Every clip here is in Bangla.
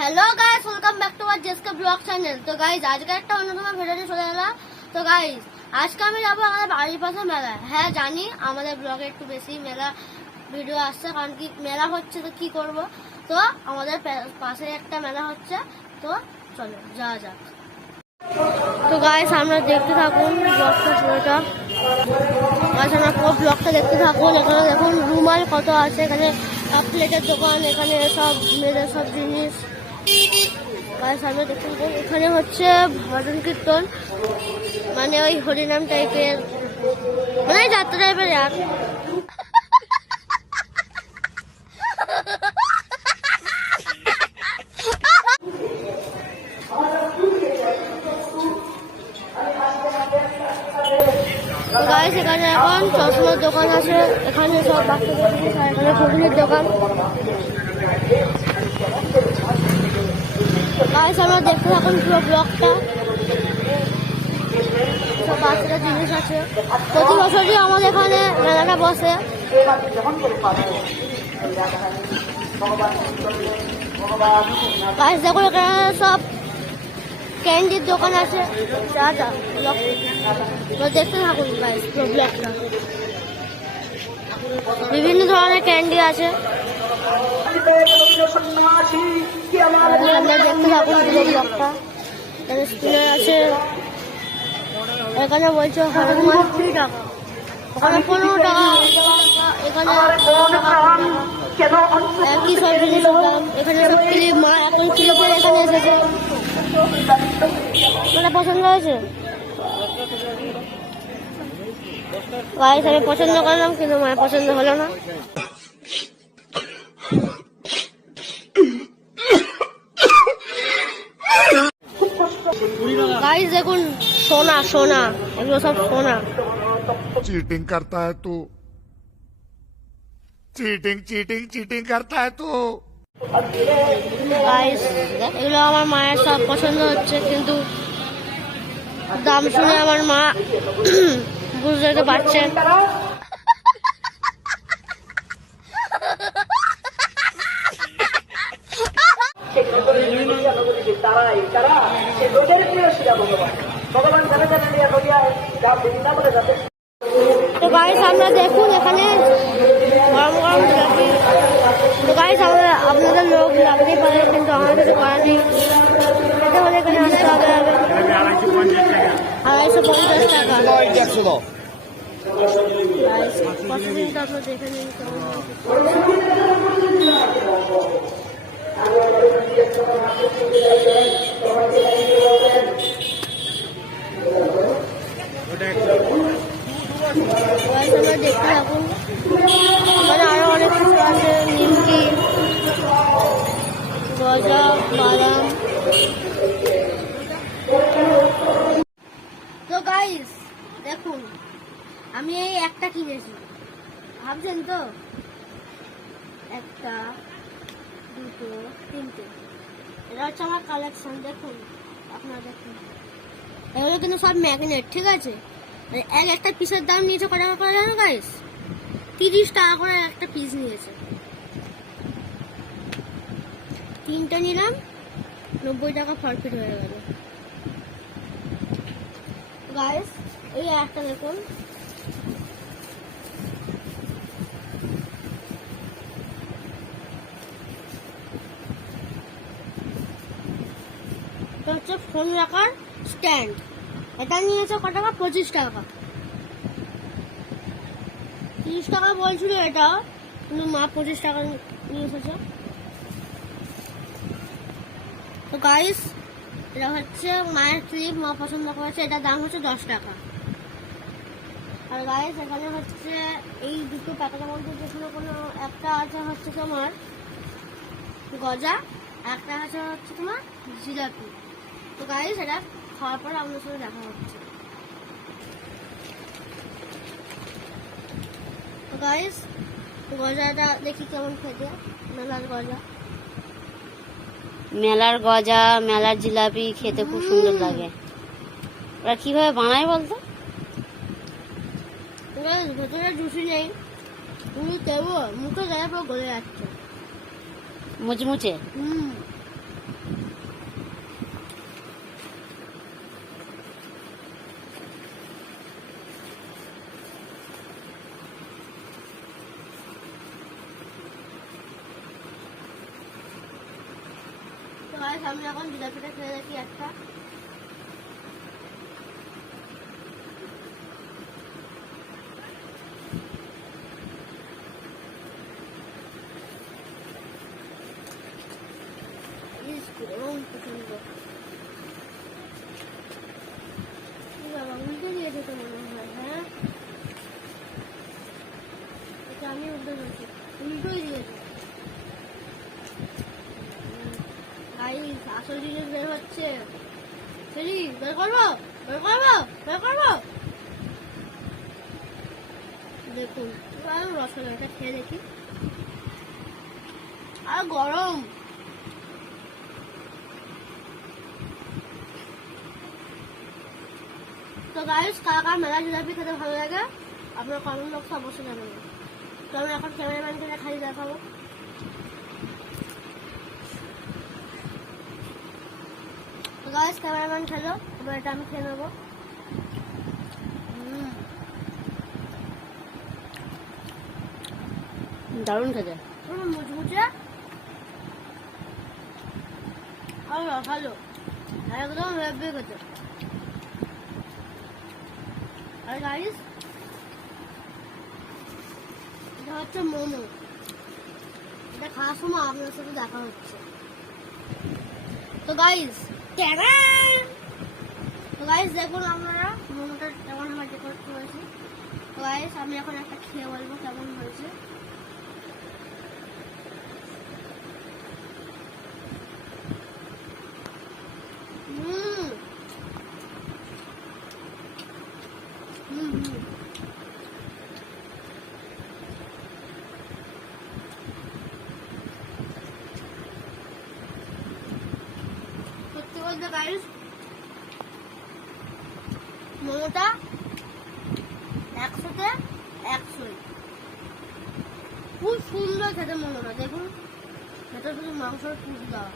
Hello guys, welcome back to our जेसके ब्लॉग चैनल। तो गाइस আজকে একটা অন্যতম ভিডিও চলে এলাম। তো গাইস আজকে আমি যাবো আমাদের বাড়ির পাশে মেলা। হ্যাঁ জানি আমাদের ব্লগে একটু বেশি মেলা ভিডিও আসছে, কারণ কি মেলা হচ্ছে তো কি করব। তো আমাদের পাশে একটা মেলা হচ্ছে, তো চলো যাওয়া যাক। তো গাইস আমরা দেখতে থাকুন ব্লগটা পুরোটা। গাইস আমরা পুরো ব্লগটা দেখতে থাকুন। এখানে দেখুন রুমাল কত আছে, এখানে প্লেটের দোকান, এখানে সব মেয়েদের সব জিনিস। গাইস আমরা দেখুন এখানে হচ্ছে ভজন কীর্তন, মানে ওই হরিনাম টাইপের, মানে যাত্রা টাইপের। আর গাইস এখানে এখন চশমার দোকান আছে, এখানে সব বাচ্চাদের জিনিস, আর এখানে ঘুগনির দোকান। গাইস আমরা দেখতে থাকুন পুরো ব্লগটা। সব বাচ্চাদের জিনিস আছে, প্রতি বছরই আমাদের এখানে মেলাটা বসে। গাইস দেখুন এখানে সব ক্যান্ডির দোকান আছে। যা যা দেখতে থাকুন গাইস পুরো ব্লগটা। বিভিন্ন ধরনের ক্যান্ডি আছে, আমরা দেখতে থাকুন পুরো ব্লগটা। এখানে স্কুলের আছে, এখানে বলছে হরমাস 3 টাকা, ওখানে 15 টাকা, এখানে 15 টাকা একই সব জিনিসের দাম। এখানে সব ক্লিপ, মা এখন ক্লিপের এখানে এসেছে। আপনার পছন্দ হয়েছে? গাইস আমি পছন্দ করলাম, কিন্তু মায়ের পছন্দ হলো না। गाइस देखुन सोना सोना, एगुलो सब सोना। चीटिंग करता है तू, चीटिंग चीटिंग चीटिंग करता है तू। गाइस এগুলো আমার মায়ের সব পছন্দ হচ্ছে, কিন্তু দাম শুনে আমার মা বুঝতে তো পারছেন। তো গাইস আমরা দেখুন এখানে গরম গরম জিলাপি। তো গাইস আপনাদের লোক লাগতেই পারে, কিন্তু আমার কিছু করার নেই। খেতে হলে এখানে আসতে হবে। 250 টাকা। কতদিনটা আপনার দেখে নিন। আমরা দেখতে থাকুন, মানে আরো অনেক কিছু আছে, নিমকি, গজা, বাদাম। তো গাইস দেখুন আমি এই একটা কিনেছি, ভাবছেন তো? একটা, দুটো, তিনটে, এটা হচ্ছে আমার কালেকশন। দেখুন আপনারা দেখুন, এগুলো কিন্তু সব ম্যাগনেট, ঠিক আছে? একটা পিসের দাম নিয়েছে কত টাকা করে জানো গাইস? 30 টাকা করে একটা পিস নিয়েছে। 3টা নিলাম, 90 টাকা প্রফিট হয়ে গেল। গাইস এই একটা দেখুন, এটা হচ্ছে ফোন রাখার স্ট্যান্ড। এটা নিয়েছে কত টাকা? 25 টাকা। 30 টাকা বলছিল এটা, কিন্তু মা 25 টাকা নিয়ে এসেছে। তো গাইস এটা হচ্ছে মায়ের ক্লিপ, মা পছন্দ করেছে, এটার দাম হচ্ছে 10 টাকা। আর গাইস এখানে হচ্ছে এই দুটো প্যাকেটের মধ্যে যেখানে কোনো একটা আছে হচ্ছে তোমার গজা, একটা আছে হচ্ছে তোমার জিলাপি। তো গাইস এটা খাওয়ার পর আপনার সাথে দেখা হচ্ছে। তো গাইস গজাটা দেখি কেমন খেতে। মেলার গজা, মেলার গজা, মেলার জিলাপি খেতে খুব সুন্দর লাগে। ওরা কিভাবে বানায় বলতো? ভেতরে জুসি নেই, তুমি দেবো মুখে দেওয়ার পর গলে যাচ্ছে, মুচমুচে। গাইস আমি এখন জিলাপিটা খেয়ে দেখি একটা। ইস, গরম প্রচন্ড। বাবা উল্টে দিয়েছে তো মনে হয়। হ্যাঁ, এটা আমি উল্টে দিয়েছি, উল্টোই দিয়েছি। গাইস আসল জিনিস বের হচ্ছে। সেরি বের করবো, বের করবো, বের করবো। দেখুন এবার রসগোল্লাটা খেয়ে দেখি। আর গরম। তো গাইস কার কার মেলা জিলাপি খেতে ভালো লাগে আপনার কমেন্ট বক্সে অবশ্যই জানাবেন। তো আমি এখন ক্যামেরাম্যানকে খালি দেখাবো। তো গাইস ক্যামেরাম্যান খেলো, এবার এটা আমি খেয়ে নেবো। দারুণ খেতে। মুচমুচে আর ভালো, একদম হেভি খেতে। আর গাইস এটা হচ্ছে মোমো। এটা খাওয়ার সময় আপনার সাথে দেখা হচ্ছে। তো গাইস দেখুন আপনারা মোমোটা কেমন আমার ডেকোরেট করেছি। তো গাইস আমি এখন একটা খেয়ে বলবো কেমন হয়েছে। সত্যি বলতে গাইস মোমোটা 100-তে 100। খুব সুন্দর খেতে মোমোটা। দেখুন এটা শুধু মাংসের পুষ দেওয়া।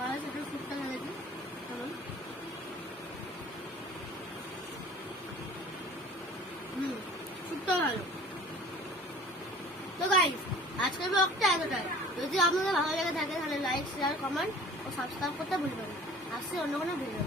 গাইস এটা সুপটা খেয়ে দেখি। সুপটা ভালো। তো গাইস আজকের ব্লগটা এতটাই। যদি আপনাদের ভালো লেগে থাকে তাহলে লাইক, শেয়ার, কমেন্ট ও সাবস্ক্রাইব করতে ভুলবেন না। আসছি অন্য কোনো ভিডিও।